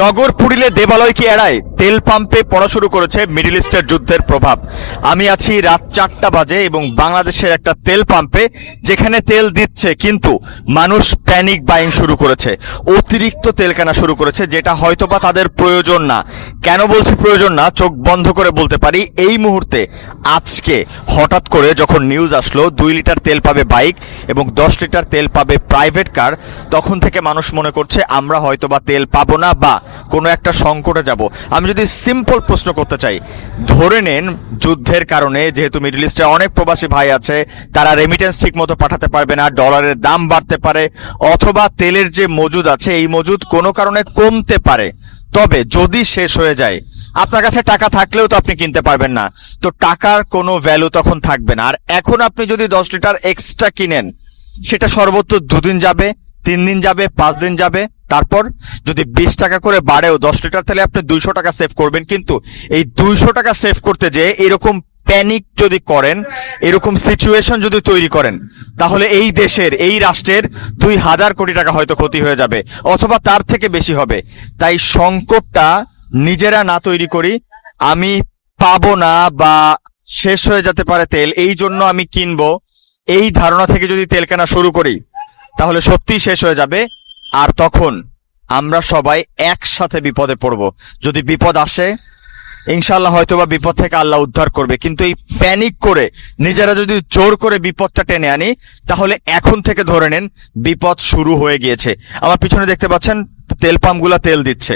নগর পুড়িলে দেবালয় কি এড়ায়, তেল পাম্পে পড়া শুরু করেছে মিডল ইস্টের যুদ্ধের প্রভাব। আমি আছি রাত 4টা বাজে এবং বাংলাদেশের একটা তেল পাম্পে, যেখানে তেল দিচ্ছে কিন্তু মানুষ প্যানিক বাইং শুরু করেছে, অতিরিক্ত তেল কেনা শুরু করেছে, যেটা হয়তোবা তাদের প্রয়োজন না। কেন বলছি প্রয়োজন না, চোখ বন্ধ করে বলতে পারি এই মুহূর্তে আজকে হঠাৎ করে যখন নিউজ আসলো 2 লিটার তেল পাবে বাইক এবং 10 লিটার তেল পাবে প্রাইভেট কার, তখন থেকে মানুষ মনে করছে আমরা হয়তোবা তেল পাবো না বা কোনো একটা সংকটে যাব। আমি যদি সিম্পল প্রশ্ন করতে চাই, ধরে নেন যুদ্ধের কারণে যেহেতু মিডল ইস্টে অনেক প্রবাসী ভাই আছে, তারা রেমিটেন্স ঠিক মতো পাঠাতে পারবে না, ডলারের দাম বাড়তে পারে, অথবা তেলের যে মজুদ আছে এই মজুদ কোনো কারণে কমতে পারে। তবে যদি শেষ হয়ে যায়, আপনার কাছে টাকা থাকলেও তো আপনি কিনতে পারবেন না, তো টাকার কোনো ভ্যালু তখন থাকবে না। আর এখন আপনি যদি 10 লিটার এক্সট্রা কিনেন, সেটা সর্বোচ্চ 2 দিন যাবে, 3 দিন যাবে, 5 দিন যাবে, তারপর যদি 20 টাকা করে বাড়েও 10 লিটার তেলে আপনি 200 টাকা সেভ করবেন। কিন্তু এই 200 টাকা সেভ করতে যে এরকম প্যানিক যদি করেন, এরকম সিচুয়েশন যদি তৈরি করেন, তাহলে এই দেশের, এই রাষ্ট্রের 2000 কোটি টাকা হয়তো ক্ষতি হয়ে যাবে, অথবা তার থেকে বেশি হবে। তাই সংকটটা নিজেরা না তৈরি করি, আমি পাবো না বা শেষ হয়ে যেতে পারে তেল, এই জন্য আমি কিনবো, এই ধারণা থেকে যদি তেল কেনা শুরু করি, তাহলে সত্যিই শেষ হয়ে যাবে। আর তখন আমরা সবাই একসাথে বিপদে পড়ব। যদি বিপদ আসে, ইনশাল্লাহ হয়তোবা বিপদ থেকে আল্লাহ উদ্ধার করবে, কিন্তু এই প্যানিক করে নিজেরা যদি জোর করে বিপদটা টেনে আনি, তাহলে এখন থেকে ধরে নেন বিপদ শুরু হয়ে গিয়েছে। আমার পিছনে দেখতে পাচ্ছেন তেল পাম্পগুলো তেল দিচ্ছে,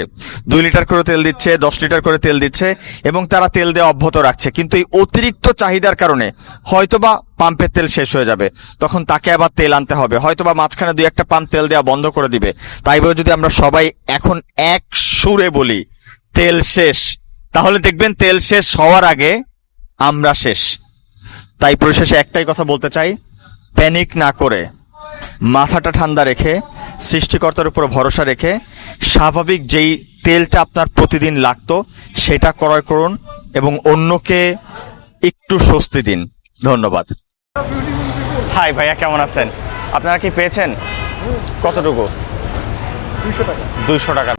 2 লিটার করে তেল দিচ্ছে, 10 লিটার করে তেল দিচ্ছে এবং তারা তেল দেওয়া অব্যাহত রাখছে। কিন্তু এই অতিরিক্ত চাহিদার কারণে হয়তোবা পাম্পের তেল শেষ হয়ে যাবে, তখন তাকে আবার তেল আনতে হবে, হয়তোবা মাঝখানে 2-1টা পাম্প তেল দেওয়া বন্ধ করে দিবে। তাই বলে যদি আমরা সবাই এখন এক সুরে বলি তেল শেষ, তাহলে দেখবেন তেল শেষ হওয়ার আগে আমরা শেষ। তাই পরিশেষে একটাই কথা বলতে চাই, প্যানিক না করে মাথাটা ঠান্ডা রেখে সৃষ্টিকর্তার উপর ভরসা রেখে স্বাভাবিক যেই তেলটা আপনার প্রতিদিন লাগতো সেটা ক্রয় করুন এবং অন্যকে একটু স্বস্তি দিন। ধন্যবাদ। হাই ভাইয়া, কেমন আছেন? আপনারা কি পেয়েছেন? কতটুকু? 200 টাকা। 200 টাকা।